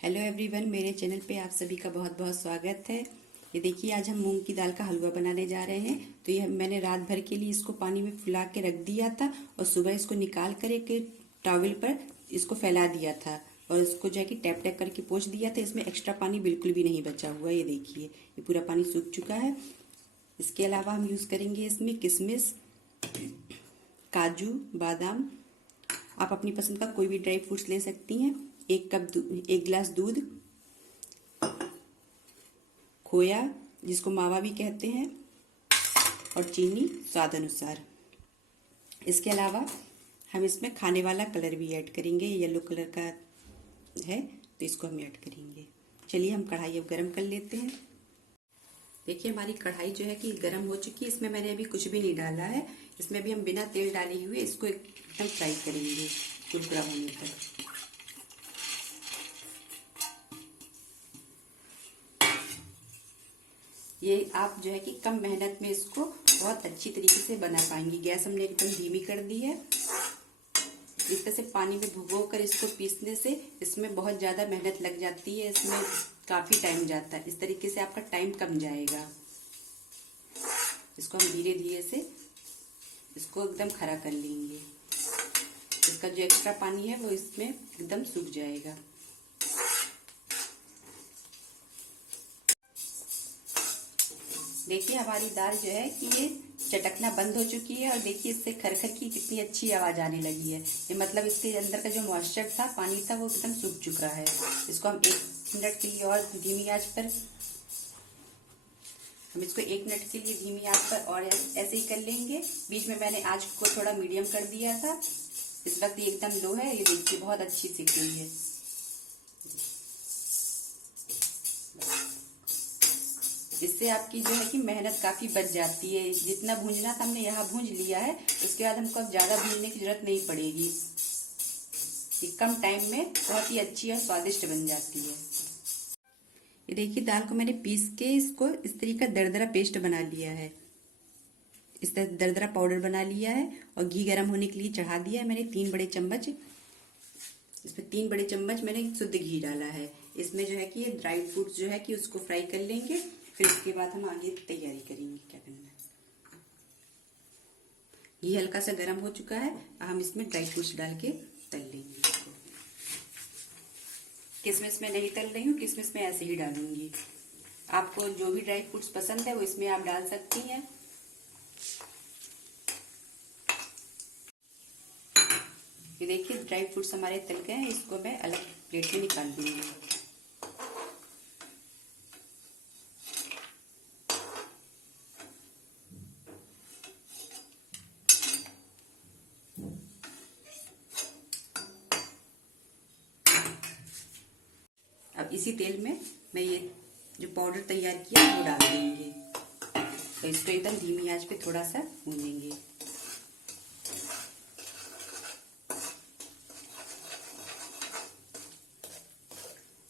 Hello everyone, मेरे channel पे आप सभी का बहुत बहुत स्वागत है। ये देखिए, आज हम मूंग की दाल का हलवा बनाने जा रहे हैं। तो ये मैंने रात भर के लिए इसको पानी में फुला के रख दिया था और सुबह इसको निकाल कर एक टॉवल पर इसको फैला दिया था और इसको जो है कि टैप टैप करके पोंछ दिया था। इसमें एक्स्ट्रा पानी बिल्कुल भी नहीं बचा हुआ। ये देखिए, ये पूरा पानी सूख चुका है। इसके अलावा हम यूज़ करेंगे इसमें किशमिश, काजू, बादाम। आप अपनी पसंद का कोई भी ड्राई फ्रूट्स ले सकती हैं। एक गिलास दूध, खोया जिसको मावा भी कहते हैं, और चीनी स्वाद अनुसार। इसके अलावा हम इसमें खाने वाला कलर भी ऐड करेंगे। येलो कलर का है तो इसको हम ऐड करेंगे। चलिए हम कढ़ाई अब गरम कर लेते हैं। देखिए, हमारी कढ़ाई जो है कि गरम हो चुकी है। इसमें मैंने अभी कुछ भी नहीं डाला है। इसमें भी हम बिना तेल डाले हुए इसको एकदम फ्राई करेंगे कुरकुरा होने तक। ये आप जो है कि कम मेहनत में इसको बहुत अच्छी तरीके से बना पाएंगी। गैस हमने एकदम धीमी कर दी है। इस तरह से पानी में भिगो कर इसको पीसने से इसमें बहुत ज़्यादा मेहनत लग जाती है। इसमें काफ़ी टाइम जाता है। इस तरीके से आपका टाइम कम जाएगा। इसको हम धीरे धीरे से इसको एकदम खरा कर लेंगे। इसका जो एक्स्ट्रा पानी है वो इसमें एकदम सूख जाएगा। देखिए, हमारी दाल जो है कि ये चटकना बंद हो चुकी है और देखिए इससे खरखर की कितनी अच्छी आवाज आने लगी है। ये मतलब इसके अंदर का जो मॉइस्चर था, पानी था, वो एकदम सूख चुका है। इसको हम 1 मिनट के लिए और धीमी आंच पर और ऐसे ही कर लेंगे। बीच में मैंने आंच को थोड़ा मीडियम कर दिया था। इस वक्त ये एकदम लो है। ये देखिए बहुत अच्छी सिक गई है। इससे आपकी जो है कि मेहनत काफी बच जाती है। जितना भूंजना था हमने यहाँ भूंज लिया है। उसके बाद हमको अब ज्यादा भूनने की जरूरत नहीं पड़ेगी। ये कम टाइम में बहुत ही अच्छी और स्वादिष्ट बन जाती है। ये देखिए, दाल को मैंने पीस के इसको इस तरीके का दरदरा पेस्ट बना लिया है। इस तरह दरदरा पाउडर बना लिया है और घी गर्म होने के लिए चढ़ा दिया है मैंने 3 बड़े चम्मच। इसमें 3 बड़े चम्मच मैंने शुद्ध घी डाला है। इसमें जो है कि ये ड्राई फ्रूट्स जो है कि उसको फ्राई कर लेंगे। फिर उसके बाद हम आगे तैयारी करेंगे क्या करना है। घी हल्का सा गर्म हो चुका है। हम इसमें ड्राई फ्रूट्स डाल के तल लेंगे इसको। किशमिश में नहीं तल रही हूँ, किशमिश में ऐसे ही डालूंगी। आपको जो भी ड्राई फ्रूट्स पसंद है वो इसमें आप डाल सकती हैं। ये देखिए, ड्राई फ्रूट्स हमारे तल गए हैं। इसको मैं अलग प्लेट में निकाल दूंगी। अब इसी तेल में मैं ये जो पाउडर तैयार किया वो डाल देंगे। तो इसको एकदम धीमी आंच पे थोड़ा सा भूनेंगे।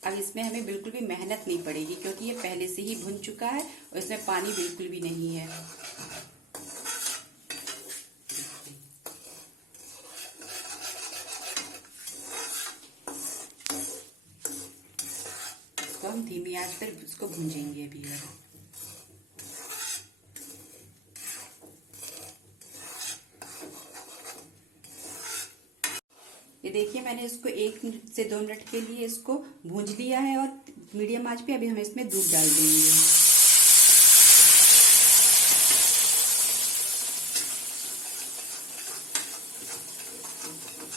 अब इसमें हमें बिल्कुल भी मेहनत नहीं पड़ेगी क्योंकि ये पहले से ही भुन चुका है और इसमें पानी बिल्कुल भी नहीं है। इसको हम धीमी आंच पर इसको भूंजेंगे अभी। ये देखिए, मैंने इसको 1 से 2 मिनट के लिए इसको भूंज लिया है और मीडियम आंच पे अभी हम इसमें दूध डाल देंगे।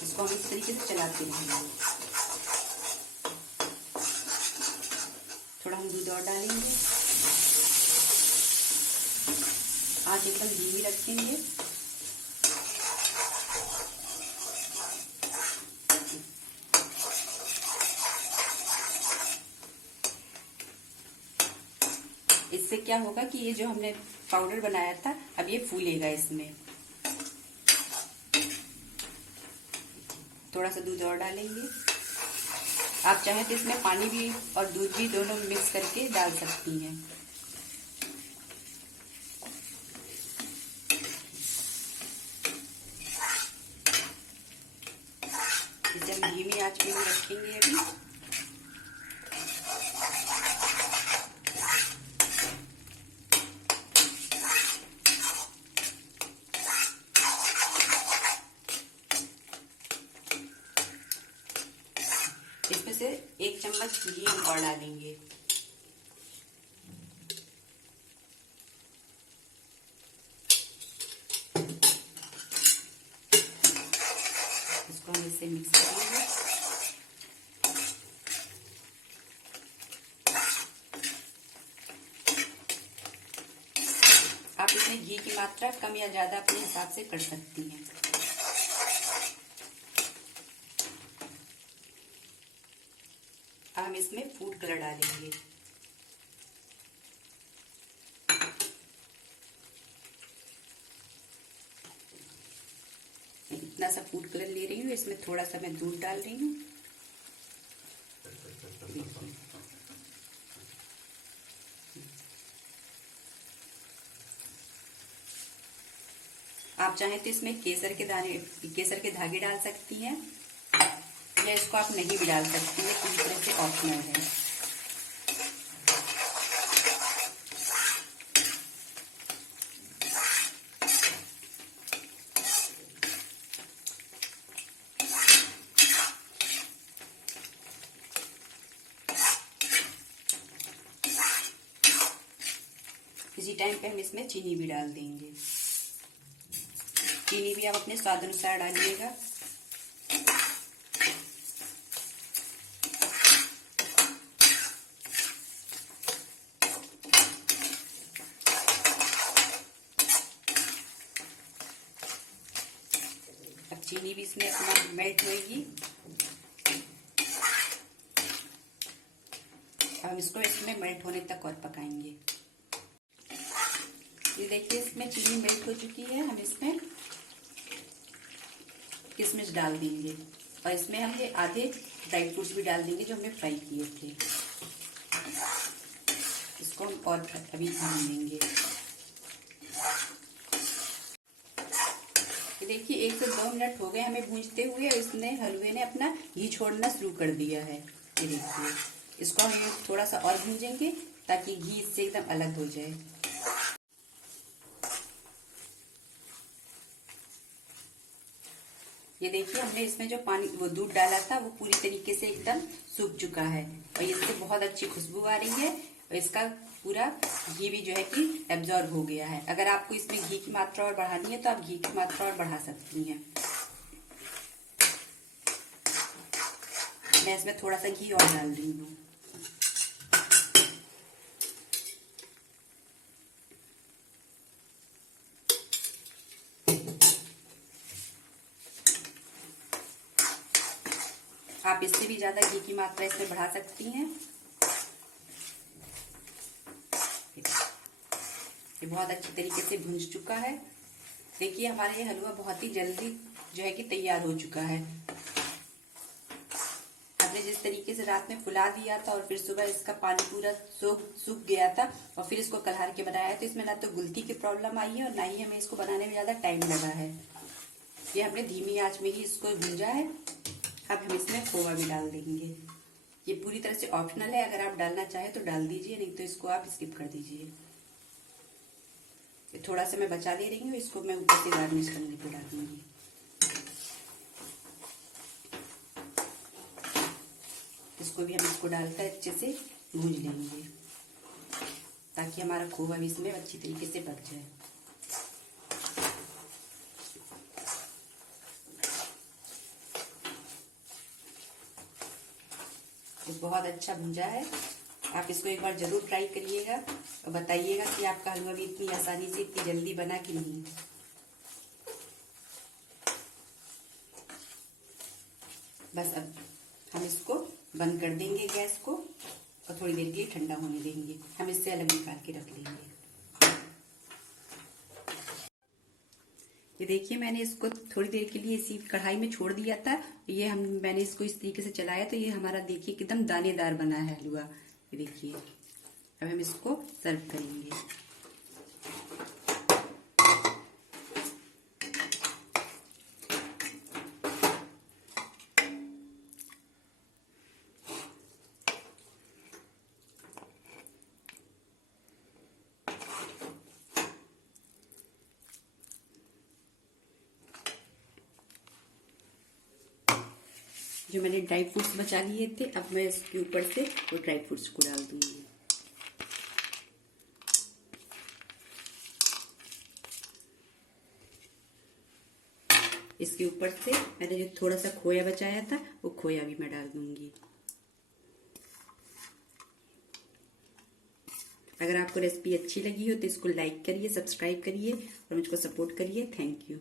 इसको हम इस तरीके से चलाते रहेंगे। थोड़ा हम दूध और डालेंगे। आंच एकदम धीमी रखेंगे। इससे क्या होगा कि ये जो हमने पाउडर बनाया था अब ये फूलेगा। इसमें थोड़ा सा दूध और डालेंगे। आप चाहें तो इसमें पानी भी और दूध भी दोनों मिक्स करके डाल सकती हैं। इसे हम धीमी आंच में रखेंगे अभी। इसमें से 1 चम्मच घी हम और डालेंगे। इसको हम इसे मिक्स करेंगे। आप इसमें घी की मात्रा कम या ज्यादा अपने हिसाब से कर सकती हैं। अब हम इसमें फूड कलर डालेंगे। इतना सा फूड कलर ले रही हूँ, इसमें थोड़ा सा मैं दूध डाल रही हूँ। आप चाहें तो इसमें केसर के धागे डाल सकती हैं, या इसको आप नहीं भी डाल सकती हैं, पूरी तरह से ऑप्शनल है। इसी टाइम पे हम इसमें चीनी भी डाल देंगे। चीनी भी आप अपने स्वाद अनुसार डालिएगा। अब चीनी भी इसमें अपना मेल्ट होगी। अब हम इसको इसमें मेल्ट होने तक और पकाएंगे। ये देखिए इसमें चीनी मेल्ट हो चुकी है। हम इसमें किशमिश डाल देंगे और इसमें हम ये आधे ड्राई फ्रूट्स भी डाल देंगे जो हमने फ्राई किए थे। इसको हम और अभी भून लेंगे। ये देखिए 1 से 2 मिनट हो गए हमें भूनते हुए। इसने हलवे ने अपना घी छोड़ना शुरू कर दिया है। ये देखिए इसको हम थोड़ा सा और भूंजेंगे ताकि घी इससे एकदम अलग हो जाए। ये देखिए हमने इसमें जो वो दूध डाला था वो पूरी तरीके से एकदम सूख चुका है और इससे बहुत अच्छी खुशबू आ रही है और इसका पूरा घी भी जो है कि एब्जॉर्ब हो गया है। अगर आपको इसमें घी की मात्रा और बढ़ानी है तो आप घी की मात्रा और बढ़ा सकती हैं। मैं इसमें थोड़ा सा घी और डाल रही हूँ। आप इससे भी ज्यादा घी की मात्रा इसमें बढ़ा सकती हैं। ये बहुत अच्छी तरीके से भुन चुका है। देखिए हमारा ये हलवा बहुत ही जल्दी जो है कि तैयार हो चुका है। हमने जिस तरीके से रात में फुला दिया था और फिर सुबह इसका पानी पूरा सूख गया था और फिर इसको कलहार के बनाया तो इसमें ना तो गुलती की प्रॉब्लम आई है और ना ही हमें इसको बनाने में ज्यादा टाइम लगा है। ये हमने धीमी आंच में ही इसको भूंजा है। अब हम इसमें खोवा भी डाल देंगे। ये पूरी तरह से ऑप्शनल है, अगर आप डालना चाहे तो डाल दीजिए, नहीं तो इसको आप स्किप कर दीजिए। थोड़ा सा मैं बचा ले रही हूँ, इसको मैं ऊपर से गार्निश करने पे डाल दूंगी। इसको भी हम इसको डालकर अच्छे से भून लेंगे ताकि हमारा खोवा भी इसमें अच्छी तरीके से पक जाए। ये बहुत अच्छा भुंजा है। आप इसको एक बार जरूर ट्राई करिएगा और बताइएगा कि आपका हलवा भी इतनी आसानी से इतनी जल्दी बना कि नहीं। बस अब हम इसको बंद कर देंगे गैस को और थोड़ी देर के लिए ठंडा होने देंगे। हम इससे अलग निकाल के रख लेंगे। ये देखिए मैंने इसको थोड़ी देर के लिए इसी कढ़ाई में छोड़ दिया था। ये मैंने इसको इस तरीके से चलाया तो ये हमारा देखिए एकदम दानेदार बना है हलवा। ये देखिए अब हम इसको सर्व करेंगे। जो मैंने ड्राई फ्रूट्स बचा लिए थे, अब मैं इसके ऊपर से वो ड्राई फ्रूट्स को डाल दूंगी। इसके ऊपर से मैंने जो थोड़ा सा खोया बचाया था वो खोया भी मैं डाल दूंगी। अगर आपको रेसिपी अच्छी लगी हो तो इसको लाइक करिए, सब्सक्राइब करिए और मुझको सपोर्ट करिए। Thank you.